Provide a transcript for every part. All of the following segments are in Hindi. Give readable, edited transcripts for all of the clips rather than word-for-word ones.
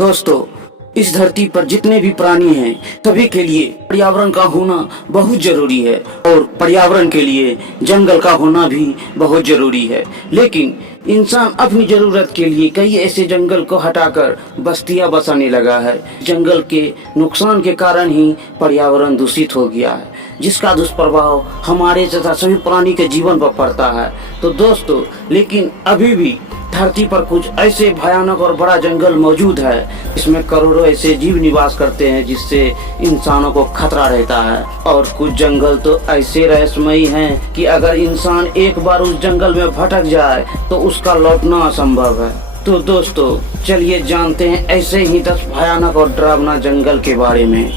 दोस्तों, इस धरती पर जितने भी प्राणी हैं सभी के लिए पर्यावरण का होना बहुत जरूरी है और पर्यावरण के लिए जंगल का होना भी बहुत जरूरी है। लेकिन इंसान अपनी जरूरत के लिए कई ऐसे जंगल को हटाकर बस्तियां बसाने लगा है। जंगल के नुकसान के कारण ही पर्यावरण दूषित हो गया है, जिसका दुष्प्रभाव हमारे तथा सभी प्राणी के जीवन पर पड़ता है। तो दोस्तों, लेकिन अभी भी धरती पर कुछ ऐसे भयानक और बड़ा जंगल मौजूद है, इसमें करोड़ों ऐसे जीव निवास करते हैं जिससे इंसानों को खतरा रहता है। और कुछ जंगल तो ऐसे रहस्यमयी हैं कि अगर इंसान एक बार उस जंगल में भटक जाए तो उसका लौटना असंभव है। तो दोस्तों, चलिए जानते हैं ऐसे ही 10 भयानक और डरावना जंगल के बारे में।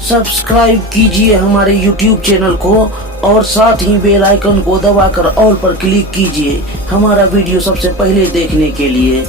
सब्सक्राइब कीजिए हमारे YouTube चैनल को और साथ ही बेल आइकन को दबाकर ऑल पर क्लिक कीजिए हमारा वीडियो सबसे पहले देखने के लिए।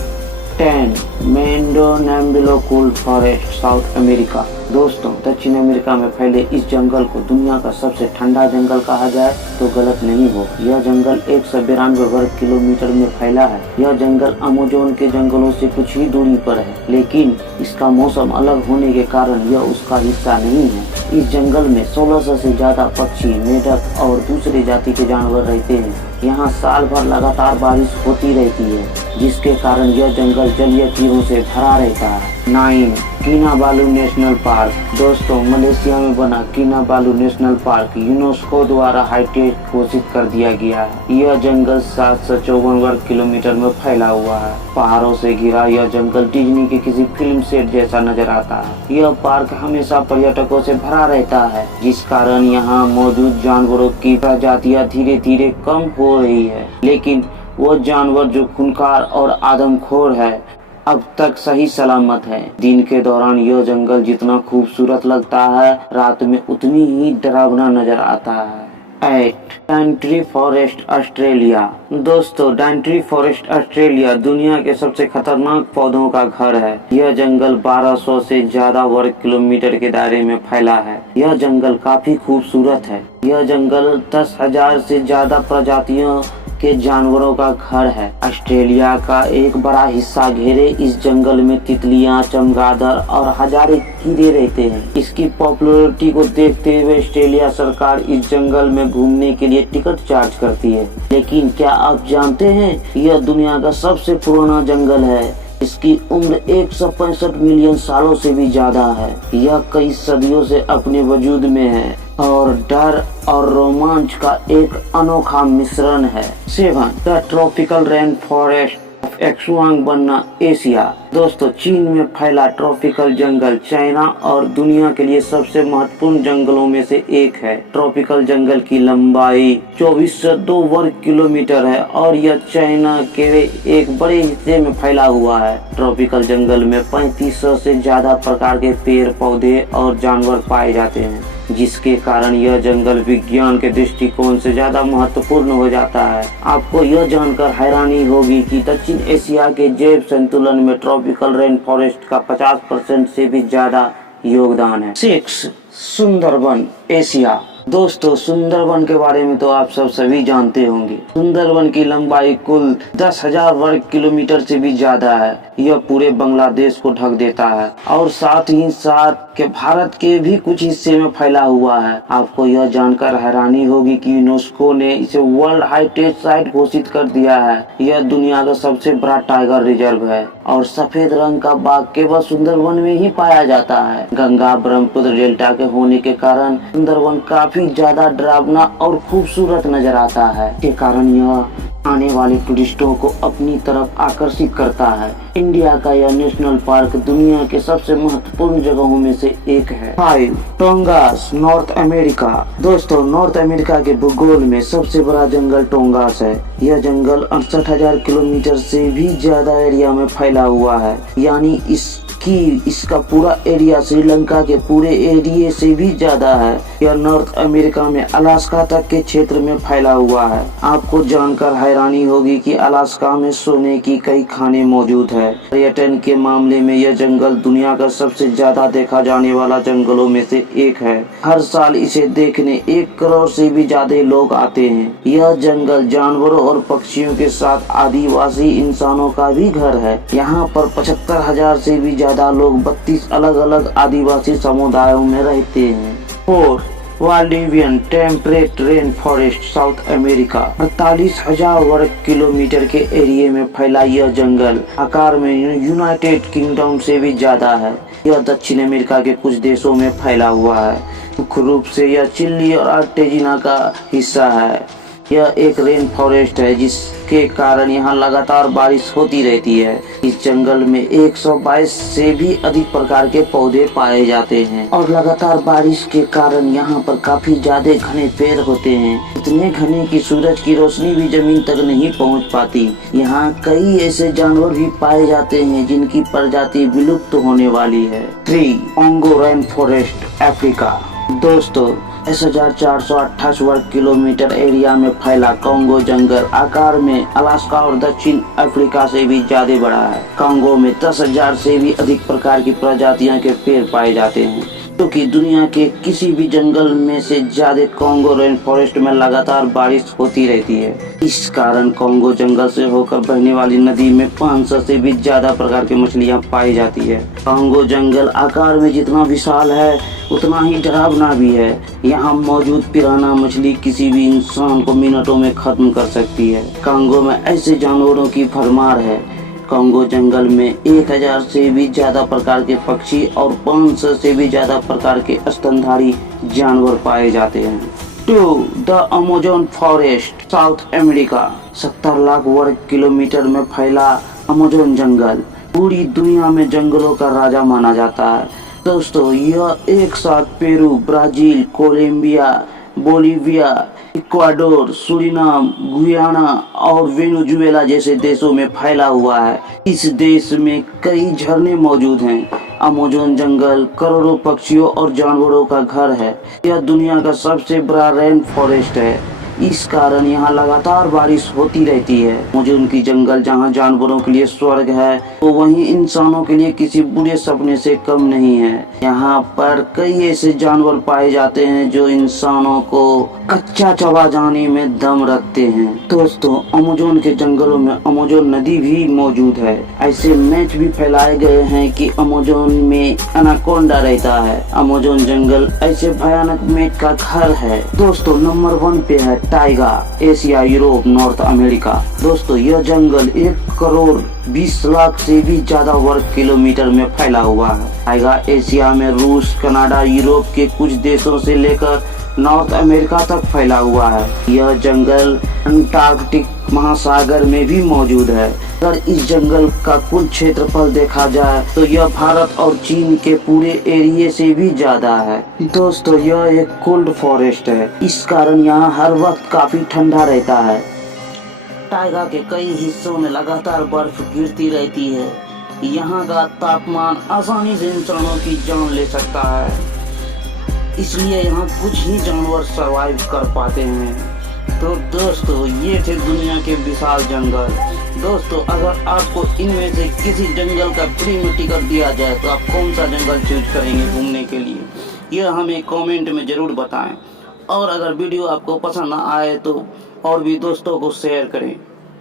10 medu नैम्बिलो cold forest, South America. दोस्तों, दक्षिण अमेरिका में फैले इस जंगल को दुनिया का सबसे ठंडा जंगल कहा जाए तो गलत नहीं हो। यह जंगल 192 वर्ग किलोमीटर में फैला है। यह जंगल अमेज़न के जंगलों से कुछ ही दूरी पर है, लेकिन इसका मौसम अलग होने के कारण यह उसका हिस्सा नहीं है। इस जंगल में 1600 से ज्यादा पक्षी, मेढक और दूसरे जाति के जानवर रहते हैं। यहाँ साल भर लगातार बारिश होती रहती है, जिसके कारण यह जंगल जलीय कीड़ों से भरा रहता है। 9 किनाबालू नेशनल पार्क। दोस्तों, मलेशिया में बना किनाबालू नेशनल पार्क यूनेस्को द्वारा हेरिटेज घोषित कर दिया गया है। यह जंगल 754 वर्ग किलोमीटर में फैला हुआ है। पहाड़ों से घिरा यह जंगल डिज्नी के किसी फिल्म सेट जैसा नजर आता है। यह पार्क हमेशा पर्यटकों से भरा रहता है, जिस कारण यहाँ मौजूद जानवरों की प्रजातियां धीरे धीरे कम हो रही है। लेकिन वो जानवर जो खूंखार और आदमखोर है अब तक सही सलामत है। दिन के दौरान यह जंगल जितना खूबसूरत लगता है, रात में उतनी ही डरावना नजर आता है। 8 डाइनट्री फॉरेस्ट, ऑस्ट्रेलिया। दोस्तों, डाइनट्री फॉरेस्ट ऑस्ट्रेलिया दुनिया के सबसे खतरनाक पौधों का घर है। यह जंगल 1200 से ज्यादा वर्ग किलोमीटर के दायरे में फैला है। यह जंगल काफी खूबसूरत है। यह जंगल 10,000 से ज्यादा प्रजातियों के जानवरों का घर है। ऑस्ट्रेलिया का एक बड़ा हिस्सा घेरे इस जंगल में तितलियां, चमगादड़ और हजारों कीड़े रहते हैं। इसकी पॉपुलैरिटी को देखते हुए ऑस्ट्रेलिया सरकार इस जंगल में घूमने के लिए टिकट चार्ज करती है। लेकिन क्या आप जानते हैं, यह दुनिया का सबसे पुराना जंगल है। इसकी उम्र 165 मिलियन सालों से भी ज्यादा है। यह कई सदियों से अपने वजूद में है और डर और रोमांच का एक अनोखा मिश्रण है। 7 the tropical rain forest of Xishuangbanna, Asia. दोस्तों, चीन में फैला ट्रॉपिकल जंगल चाइना और दुनिया के लिए सबसे महत्वपूर्ण जंगलों में से एक है। ट्रॉपिकल जंगल की लंबाई 2402 वर्ग किलोमीटर है और यह चाइना के एक बड़े हिस्से में फैला हुआ है। ट्रॉपिकल जंगल में 3500 से ज्यादा प्रकार के पेड़, पौधे और जानवर पाए जाते हैं, जिसके कारण यह जंगल विज्ञान के दृष्टिकोण से ज्यादा महत्वपूर्ण हो जाता है। आपको यह जानकर हैरानी होगी कि दक्षिण एशिया के जैव संतुलन में ट्रॉपिकल रेन फॉरेस्ट का 50% से भी ज्यादा योगदान है। 6 सुंदरबन, एशिया। दोस्तों, सुंदरबन के बारे में तो आप सभी जानते होंगे। सुंदरबन की लंबाई कुल 10,000 वर्ग किलोमीटर से भी ज्यादा है। यह पूरे बांग्लादेश को ढक देता है और साथ ही साथ के भारत के भी कुछ हिस्से में फैला हुआ है। आपको यह जानकर हैरानी होगी कि यूनेस्को ने इसे वर्ल्ड हेरिटेज साइट घोषित कर दिया है। यह दुनिया का सबसे बड़ा टाइगर रिजर्व है और सफेद रंग का बाघ केवल सुंदरबन में ही पाया जाता है। गंगा ब्रह्मपुत्र डेल्टा के होने के कारण सुंदरबन काफी ज्यादा डरावना और खूबसूरत नजर आता है। के कारण यह आने वाले टूरिस्टों को अपनी तरफ आकर्षित करता है। इंडिया का यह नेशनल पार्क दुनिया के सबसे महत्वपूर्ण जगहों में से एक है। 5 टोंगास, नॉर्थ अमेरिका। दोस्तों, नॉर्थ अमेरिका के भूगोल में सबसे बड़ा जंगल टोंगास है। यह जंगल 68,000 किलोमीटर से भी ज्यादा एरिया में फैला हुआ है। यानी इस कि इसका पूरा एरिया श्रीलंका के पूरे एरिया से भी ज्यादा है। यह नॉर्थ अमेरिका में अलास्का तक के क्षेत्र में फैला हुआ है। आपको जानकर हैरानी होगी कि अलास्का में सोने की कई खानें मौजूद है। पर्यटन के मामले में यह जंगल दुनिया का सबसे ज्यादा देखा जाने वाला जंगलों में से एक है। हर साल इसे देखने 1 करोड़ से भी ज्यादा लोग आते हैं। यह जंगल जानवरों और पक्षियों के साथ आदिवासी इंसानों का भी घर है। यहाँ पर 75,000 से भी ज्यादा लोग 32 अलग अलग आदिवासी समुदायों में रहते हैं। और Valdivian temperate rain forest South America 48,000 वर्ग किलोमीटर के एरिया में फैला यह जंगल आकार में यूनाइटेड किंगडम से भी ज्यादा है। यह दक्षिण अमेरिका के कुछ देशों में फैला हुआ है। मुख्य रूप से यह चिली और अर्जेंटीना का हिस्सा है। यह एक रेन फॉरेस्ट है जिसके कारण यहाँ लगातार बारिश होती रहती है। इस जंगल में 122 से भी अधिक प्रकार के पौधे पाए जाते हैं और लगातार बारिश के कारण यहाँ पर काफी ज्यादा घने पेड़ होते हैं। इतने घने कि सूरज की रोशनी भी जमीन तक नहीं पहुँच पाती। यहाँ कई ऐसे जानवर भी पाए जाते हैं जिनकी प्रजाति विलुप्त होने वाली है। 3 कॉन्गो रेन फॉरेस्ट अफ्रीका। दोस्तों 10,428 वर्ग किलोमीटर एरिया में फैला कांगो जंगल आकार में अलास्का और दक्षिण अफ्रीका से भी ज्यादा बड़ा है। कांगो में 10,000 से भी अधिक प्रकार की प्रजातियां के पेड़ पाए जाते हैं, क्योंकि दुनिया के किसी भी जंगल में से ज्यादा कांगो रेन फॉरेस्ट में लगातार बारिश होती रहती है। इस कारण कांगो जंगल से होकर बहने वाली नदी में 500 से भी ज्यादा प्रकार की मछलियां पाई जाती है। कांगो जंगल आकार में जितना विशाल है उतना ही डरावना भी है। यहाँ मौजूद पिराना मछली किसी भी इंसान को मिनटों में खत्म कर सकती है। कांगो में ऐसे जानवरों की भरमार है। कांगो जंगल में 1,000 से भी ज्यादा प्रकार के पक्षी और 500 से भी ज्यादा प्रकार के स्तनधारी जानवर पाए जाते हैं। 2 the Amazon forest South America 70 lakh वर्ग किलोमीटर में फैला अमेज़न जंगल पूरी दुनिया में जंगलों का राजा माना जाता है। दोस्तों यह एक साथ Peru, Brazil, Colombia, Bolivia, Ecuador, Suriname, Guyana और वेनेजुएला जैसे देशों में फैला हुआ है। इस देश में कई झरने मौजूद हैं। अमेज़न जंगल करोड़ों पक्षियों और जानवरों का घर है। यह दुनिया का सबसे बड़ा रेन फॉरेस्ट है। इस कारण यहाँ लगातार बारिश होती रहती है। अमेज़न की जंगल जहाँ जानवरों के लिए स्वर्ग है, तो वहीं इंसानों के लिए किसी बुरे सपने से कम नहीं है। यहाँ पर कई ऐसे जानवर पाए जाते हैं जो इंसानों को कच्चा चबा जाने में दम रखते हैं। दोस्तों अमेज़न के जंगलों में अमेज़न नदी भी मौजूद है। ऐसे मैच भी फैलाए गए हैं कि अमेज़न में एनाकोंडा रहता है। अमेज़न जंगल ऐसे भयानक मैच का घर है। दोस्तों नंबर 1 पे है Tyga, Asia, Europe, north America. दोस्तों यह जंगल 1 करोड़ 20 लाख से भी ज्यादा वर्ग किलोमीटर में फैला हुआ है। टाइगा एशिया में रूस, कनाडा, यूरोप के कुछ देशों से लेकर नॉर्थ अमेरिका तक फैला हुआ है। यह जंगल अंटार्कटिक महासागर में भी मौजूद है। अगर इस जंगल का कुल क्षेत्रफल देखा जाए तो यह भारत और चीन के पूरे एरिया से भी ज्यादा है। दोस्तों यह एक कोल्ड फॉरेस्ट है। इस कारण यहाँ हर वक्त काफी ठंडा रहता है। टाइगा के कई हिस्सों में लगातार बर्फ गिरती रहती है। यहाँ का तापमान आसानी से इंसानों की जान ले सकता है, इसलिए यहाँ कुछ ही जानवर सरवाइव कर पाते हैं। तो दोस्तों ये थे दुनिया के विशाल जंगल। दोस्तों अगर आपको इनमें से किसी जंगल का फ्री में टिकट दिया जाए तो आप कौन सा जंगल चूज करेंगे घूमने के लिए, यह हमें कमेंट में ज़रूर बताएं। और अगर वीडियो आपको पसंद आए तो और भी दोस्तों को शेयर करें।